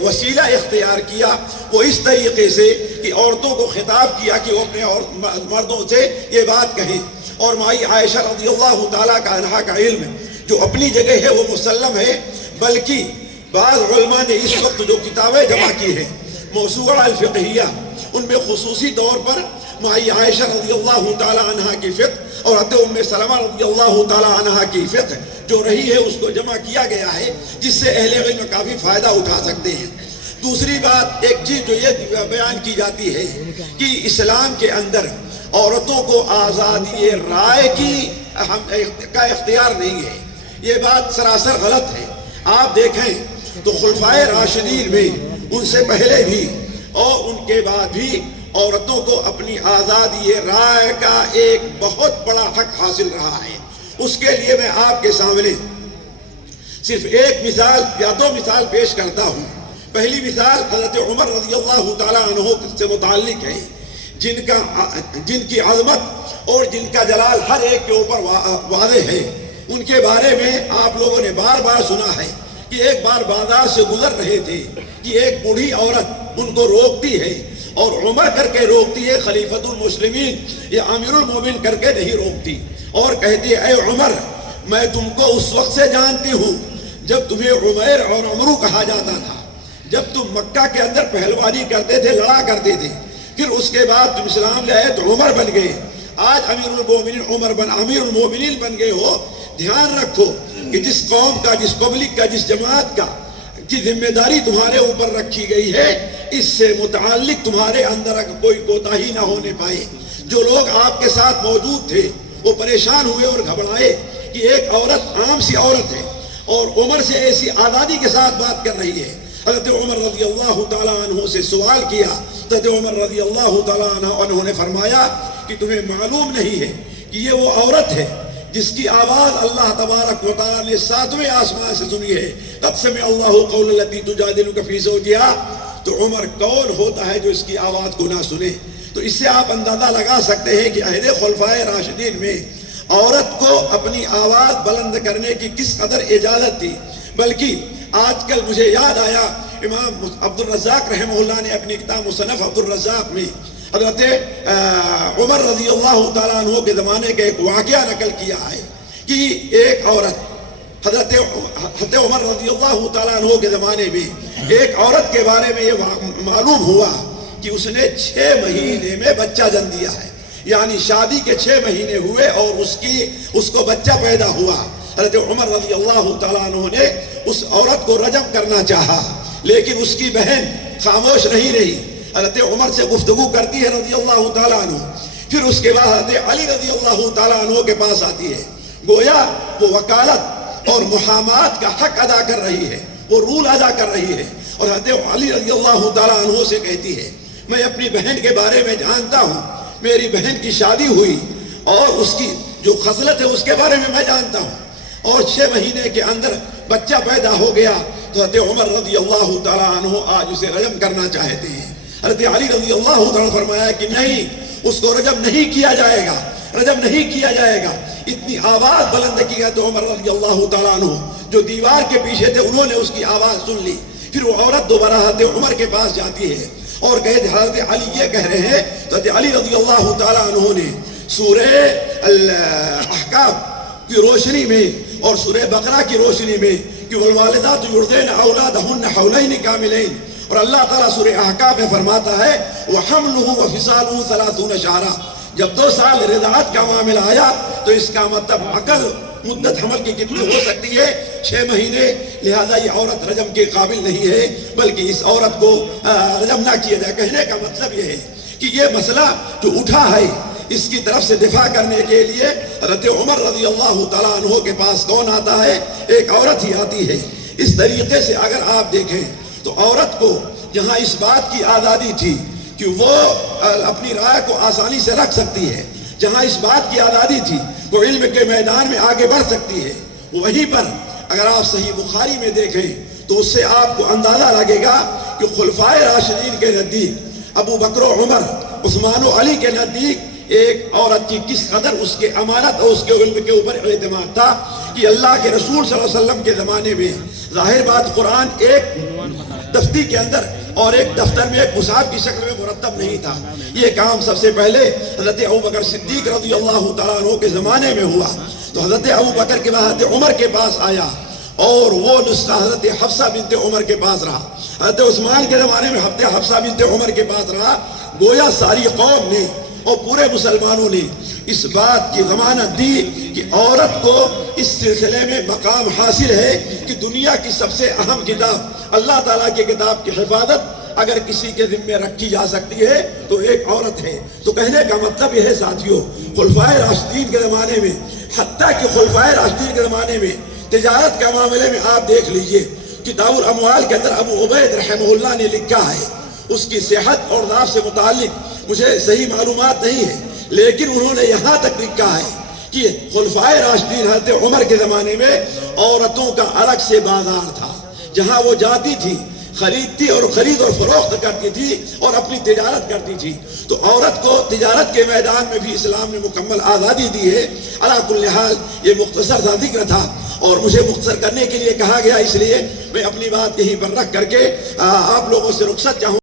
وسیلہ اختیار کیا وہ اس طریقے سے کہ عورتوں کو خطاب کیا کہ وہ اپنے مردوں سے یہ بات کہیں. اور مائی عائشہ رضی اللہ تعالیٰ عنہا کا علم جو اپنی جگہ ہے وہ مسلم ہے، بلکہ بعض علماء نے اس وقت جو کتابیں جمع کی ہیں موسوعہ الفقہیہ، ان میں خصوصی طور پر مائی عائشہ رضی اللہ تعالیٰ عنہا کی فقہ اور حضرت ام سلمہ رضی اللہ تعالیٰ عنہا کی فقہ جو رہی ہے اس کو جمع کیا گیا ہے، جس سے اہل علم کافی فائدہ اٹھا سکتے ہیں. دوسری بات ایک چیز جو یہ بیان کی جاتی ہے کہ اسلام کے اندر عورتوں کو آزادی رائے کا اختیار نہیں ہے. یہ بات سراسر غلط ہے. آپ دیکھیں تو خلفائے راشدین میں ان سے پہلے بھی اور ان کے بعد بھی عورتوں کو اپنی آزادی رائے کا ایک بہت بڑا حق حاصل رہا ہے. اس کے لیے میں آپ کے سامنے صرف ایک مثال یا دو مثال پیش کرتا ہوں. پہلی مثال حضرت عمر رضی اللہ تعالیٰ عنہ سے متعلق ہے، جن کی عظمت اور جن کا جلال ہر ایک کے اوپر واضح ہے. ان کے بارے میں آپ لوگوں نے بار بار سنا ہے کہ ایک بار بازار سے گزر رہے تھے کہ ایک بوڑھی عورت ان کو روکتی ہے اور عمر کر کے روکتی ہے، خلیفۃ المسلمین یا امیر المومن کر کے نہیں روکتی، اور کہتی ہے اے عمر میں تم کو اس وقت سے جانتی ہوں جب تمہیں عمیر اور عمرو کہا جاتا تھا، جب تم مکہ کے اندر پہلوانی کرتے تھے، لڑا کرتے تھے، پھر اس کے بعد تم اسلام لے آئے تو عمر بن گئے، آج امیر المومنین بن گئے ہو. دھیان رکھو کہ جس قوم کا، جس پبلک کا، جس جماعت کا کی ذمہ داری تمہارے اوپر رکھی گئی ہے، اس سے متعلق تمہارے اندر کوئی کوتاہی نہ ہونے پائے. جو لوگ آپ کے ساتھ موجود تھے وہ پریشان ہوئے اور گھبرائے کہ ایک عورت عام سی عورت ہے اور عمر سے ایسی آزادی کے ساتھ بات کر رہی ہے. حضرت عمر رضی اللہ تعالیٰ عنہ سے سوال کیا. حضرت عمر رضی اللہ تعالیٰ عنہ نے فرمایا کہ تمہیں معلوم نہیں ہے کہ یہ وہ عورت ہے جس کی آواز اللہ تبارک و تعالیٰ نے 7ویں آسمان سے سنی ہے، قد سمع اللہ قول التی تجادلک فی زوجہا. تو عمر کون ہوتا ہے جو اس کی آواز کو نہ سنے؟ تو اس سے آپ اندازہ لگا سکتے ہیں کہ عہد خلفائے راشدین میں عورت کو اپنی آواز بلند کرنے کی کس قدر اجازت تھی. بلکہ آج کل مجھے یاد آیا امام عبد الرزاق رحمہ اللہ نے اپنی کتاب مصنف عبد الرزاق میں حضرت عمر رضی اللہ تعالیٰ عنہ کے زمانے کا ایک واقعہ نقل کیا ہے کہ ایک عورت حضرت عمر رضی اللہ تعالیٰ عنہ کے زمانے میں ایک عورت کے بارے میں یہ معلوم ہوا کہ اس نے 6 مہینے میں بچہ جن دیا ہے. یعنی شادی کے 6 مہینے ہوئے اور اس کو بچہ پیدا ہوا. حضرت عمر رضی اللہ تعالیٰ عنہ نے اس عورت کو رجم کرنا چاہا، لیکن اس کی بہن خاموش نہیں رہی. حضرت عمر سے گفتگو کرتی ہے رضی اللہ تعالیٰ عنہ. پھر اس کے بعد حضرت علی رضی اللہ تعالیٰ عنہ کے پاس آتی ہے. گویا وہ وکالت اور محامات کا حق ادا کر رہی ہے، وہ رول ادا کر رہی ہے. اور حضرت علی رضی اللہ تعالیٰ عنہ سے کہتی ہے میں اپنی بہن کے بارے میں جانتا ہوں، میری بہن کی شادی ہوئی اور اس کی جو خصلت ہے اس کے بارے میں میں جانتا ہوں، اور 6 مہینے کے اندر بچہ پیدا ہو گیا. تو حضرت عمر رضی اللہ تعالیٰ عنہ آج اسے رجم کرنا چاہتے ہیں. حضرت علی رضی اللہ تعالیٰ فرمایا کہ نہیں، اس کو رجم نہیں کیا جائے گا، رجم نہیں کیا جائے گا. اتنی آواز بلند کی ہے تو عمر رضی اللہ تعالیٰ عنہ جو دیوار کے پیچھے تھے انہوں نے اس کی آواز سن لی. پھر وہ عورت دوبارہ حضرت عمر کے پاس جاتی ہے اور کہتے حضرت علی یہ کہہ رہے ہیں. تو حضرت علی رضی اللہ تعالیٰ عنہ نے سورہ الاحقاف کی روشنی میں اور سورہ بقرہ کی روشنی میں کہ والوالدات یرضعن اولادہن حولین کاملین، اور اللہ تعالیٰ سورہ احقاف میں فرماتا ہے وحملہ وفصالہ 30 شہرا. جب 2 سال رضاعت کا معاملہ آیا تو اس کا مطلب عقل مدت حمل کی کتنی ہو سکتی ہے؟ 6 مہینے. لہذا یہ عورت رجم کے قابل نہیں ہے، بلکہ اس عورت کو رجم نہ کیا جائے. کہنے کا مطلب یہ ہے کہ یہ مسئلہ جو اٹھا ہے اس کی طرف سے دفاع کرنے کے لیے حضرت عمر رضی اللہ تعالیٰ عنہ کے پاس کون آتا ہے؟ ایک عورت ہی آتی ہے. اس طریقے سے اگر آپ دیکھیں تو عورت کو جہاں اس بات کی آزادی تھی کہ وہ اپنی رائے کو آسانی سے رکھ سکتی ہے، جہاں اس بات کی آزادی تھی وہ علم کے میدان میں آگے بڑھ سکتی ہے، وہیں پر اگر آپ صحیح بخاری میں دیکھیں تو اس سے آپ کو اندازہ لگے گا کہ خلفائے راشدین کے نزدیک، ابو بکر و عمر، عثمان و علی کے نزدیک ایک عورت کی کس قدر اس کے امانت اور اس کے علم کے اوپر اعتماد تھا کہ اللہ کے رسول صلی اللہ علیہ وسلم کے زمانے میں ظاہر بات قرآن ایک دفتی کے اندر اور ایک دفتر میں ایک مصحف کی شکل میں مرتب نہیں تھا. یہ کام سب سے پہلے حضرت ابوبکر صدیق رضی اللہ تعالیٰ عنہ کے زمانے میں ہوا. تو حضرت ابوبکر کے بعد حضرت عمر کے پاس آیا اور وہ نسخہ حضرت حفصہ بنت عمر کے پاس رہا. حضرت عثمان کے زمانے میں حضرت حفصہ بنت عمر کے پاس رہا. گویا ساری قوم نے اور پورے مسلمانوں نے اس بات کی ضمانت دی کہ عورت کو اس سلسلے میں مقام حاصل ہے کہ دنیا کی سب سے اہم کتاب اللہ تعالیٰ کی کتاب کی حفاظت اگر کسی کے ذمہ رکھی جا سکتی ہے تو ایک عورت ہے. تو کہنے کا مطلب یہ ہے ساتھیوں، خلفائے راشدین کے زمانے میں، حتیٰ کہ خلفائے راشدین کے زمانے میں تجارت کے معاملے میں آپ دیکھ لیجئے، کتاب الاموال کے اندر ابو عبید رحمہ اللہ نے لکھا ہے. اس کی صحت اور ضعف سے متعلق مجھے صحیح معلومات نہیں ہے، لیکن انہوں نے یہاں تک لکھا ہے کہ خلفائے راشدین حضرت عمر کے زمانے میں عورتوں کا الگ سے بازار تھا، جہاں وہ جاتی تھی، خریدتی اور خرید اور فروخت کرتی تھی اور اپنی تجارت کرتی تھی. تو عورت کو تجارت کے میدان میں بھی اسلام نے مکمل آزادی دی ہے. علی کل حال یہ مختصر سا ذکر تھا اور مجھے مختصر کرنے کے لیے کہا گیا، اس لیے میں اپنی بات یہیں پر رکھ کر کے آپ لوگوں سے رخصت چاہوں.